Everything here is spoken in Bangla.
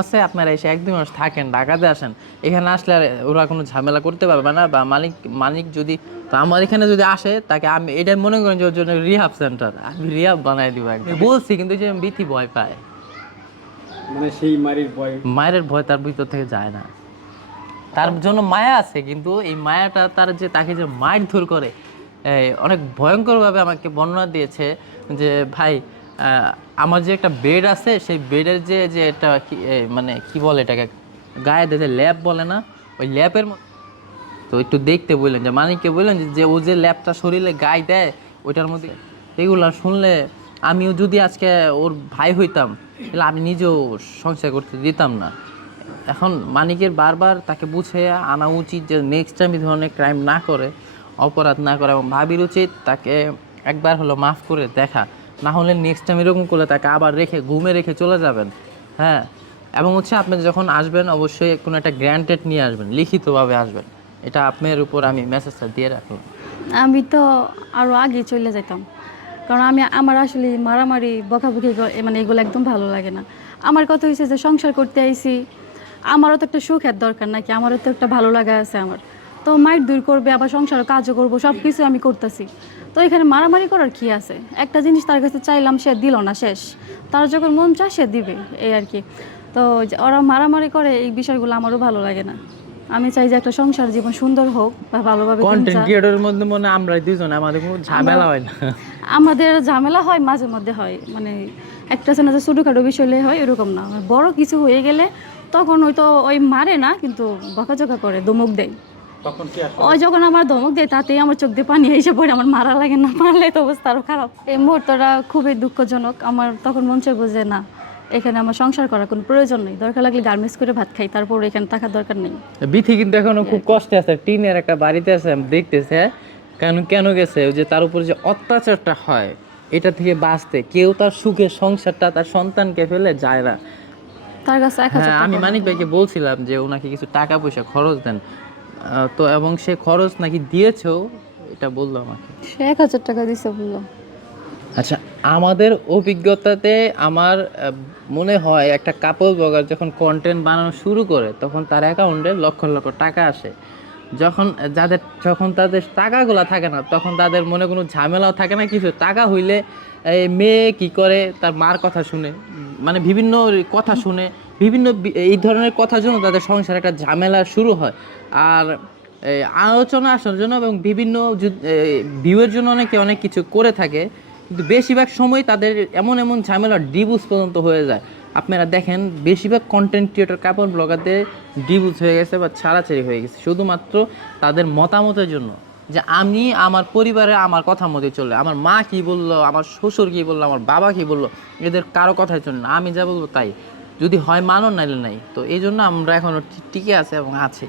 আছে আপনারা এসে একদিন মাস থাকেন ঢাকাতে আসেন। এখানে আসলে আর ওরা কোনো ঝামেলা করতে পারবে না বা মালিক মালিক যদি তো আমার এখানে যদি আসে তাকে আমি এটা মনে করেন যে ওর জন্য রিহাব সেন্টার আমি রিহাব বানাই দিব একদম। বলছি কিন্তু যে বিথি ভয় পায়। মানে সেই মারির ভয়। মায়ের ভয় তার ভিতর থেকে যায় না। তার জন্য মায়া আছে কিন্তু এই মায়াটা তার যে তাকে যে মায়ের ধর করে অনেক ভয়ঙ্করভাবে আমাকে বর্ণনা দিয়েছে যে ভাই আমার যে একটা বেড আছে, সেই বেডের যে যে এটা মানে কি বলে এটাকে? গায়ে দিয়ে ল্যাব বলে না, ওই ল্যাপের তো একটু দেখতে বললেন যে, মানিককে বললেন যে- ও যে ল্যাপটা শরীরে গায়ে দেয়, ওইটার মধ্যে এগুলো শুনলে আমিও যদি আজকে ওর ভাই হইতাম, তাহলে আমি নিজেও সংসার করতে দিতাম না। এখন মানিকের বারবার তাকে বুঝে আনা উচিত যে নেক্সট টাইম এই ধরনের ক্রাইম না করে, অপরাধ না করে, এবং ভাবির উচিত তাকে একবার হলো মাফ করে দেখা। না হলে নেক্সট টাইম এরকম করলে তাকে আবার রেখে, ঘুমে রেখে চলে যাবেন। হ্যাঁ? এবং হচ্ছে আপনি যখন আসবেন, অবশ্যই কোনো একটা গ্র্যান্টেড নিয়ে আসবেন, লিখিতভাবে আসবেন। এটা আপনার উপর আমি মেসেজটা দিয়ে রাখলাম। আমি তো আরও আগে চলে যেতাম। কারণ আমি, আমার আসলে মারামারি, বকাবকি মানে এগুলো একদম ভালো লাগে না। আমার কথা হয়েছে যে সংসার করতে আইছি, আমারও তো একটা সুখের দরকার নাকি, আমারও তো একটা ভালো লাগা আছে আমার। তো মাইট দূর করবে আবার সংসারও কাজও করব সব কিছু আমি করতেছি। তো এখানে মারামারি করার কি আছে? একটা জিনিস তার কাছে চাইলাম সে দিল না শেষ। তার যখন মন চায় সে দিবে এই আর কি। তো ওরা মারামারি করে এই বিষয়গুলো আমারও ভালো লাগে না। আমি চাই যে একটা সংসার জীবন সুন্দর হোক বা ভালোভাবে কন্টেন্ট ক্রিয়েটরের মধ্যে মনে আমরা দুজন আমাদের কোনো ঝামেলা হয় না। আমাদের ঝামেলা হয় মাঝে মধ্যে হয়। মানে একটা আছে না যে ছোটোখাটো বিষয় হয় এরকম না। বড় কিছু হয়ে গেলে তখন হয়তো ওই মারে না কিন্তু বকাঝকা করে ধমক দেয়। ওই যখন আমার ধমক দেয় তাতেই আমার চোখ দিয়ে পানি এসে পড়ে আমার মারা লাগে না মারলে তো অবস্থা আরও খারাপ। এই মুহূর্তটা খুবই দুঃখজনক। আমার তখন মন চাইব যে না এখানে আমার সংসার করার কোনো প্রয়োজন নেই। দরকার লাগলে গার্মেন্টস করে ভাত খাই তারপর এখানে থাকার দরকার নেই। বিথি কিন্তু এখনও খুব কষ্টে আছে। টিনের একটা বাড়িতে আছে আমি দেখতেছে কেন কেন গেছে? যে তার উপরে যে অত্যাচারটা হয় এটা থেকে বাঁচতে কেউ তার সুখের সংসারটা তার সন্তানকে ফেলে যায় না। তার কাছে হ্যাঁ আমি মানিক ভাইকে বলছিলাম যে ওনাকে কিছু টাকা পয়সা খরচ দেন। তো এবং সে খরচ নাকি দিয়েছেও এটা বলল আমাকে। সে এক হাজার টাকা দিছে বলল। আচ্ছা আমাদের অভিজ্ঞতাতে আমার মনে হয় একটা কাপল ব্লগার যখন কন্টেন্ট বানানো শুরু করে তখন তার অ্যাকাউন্টে লক্ষ লক্ষ টাকা আসে। যখন যাদের যখন তাদের টাকাগুলো থাকে না তখন তাদের মনে কোনো ঝামেলাও থাকে না কিছু টাকা হইলে এই মেয়ে কি করে তার মার কথা শুনে। মানে বিভিন্ন কথা শুনে, বিভিন্ন এই ধরনের কথার জন্য তাদের সংসারে একটা ঝামেলা শুরু হয়। আর আলোচনা আসার জন্য এবং বিভিন্ন ভিউয়ের জন্য অনেকে অনেক কিছু করে থাকে, কিন্তু বেশিরভাগ সময় তাদের এমন এমন ঝামেলা ডিভোর্স পর্যন্ত হয়ে যায়। আপনারা দেখেন, বেশিরভাগ কন্টেন্ট ক্রিয়েটর কাপড় ব্লগারদের ডিভোর্স হয়ে গেছে বা ছাড়াছাড়ি হয়ে গেছে, শুধুমাত্র তাদের মতামতের জন্য। যে আমি আমার পরিবারে আমার কথা মতো চলে আমার মা কি বলল, আমার শ্বশুর কি বলল, আমার বাবা কি বলল, এদের কারও কথায় চলে না। আমি যা বলব তাই। যদি হয় মানো নাইলে নাই। তো এই জন্য আমরা এখনও টিকে আছে এবং আছি।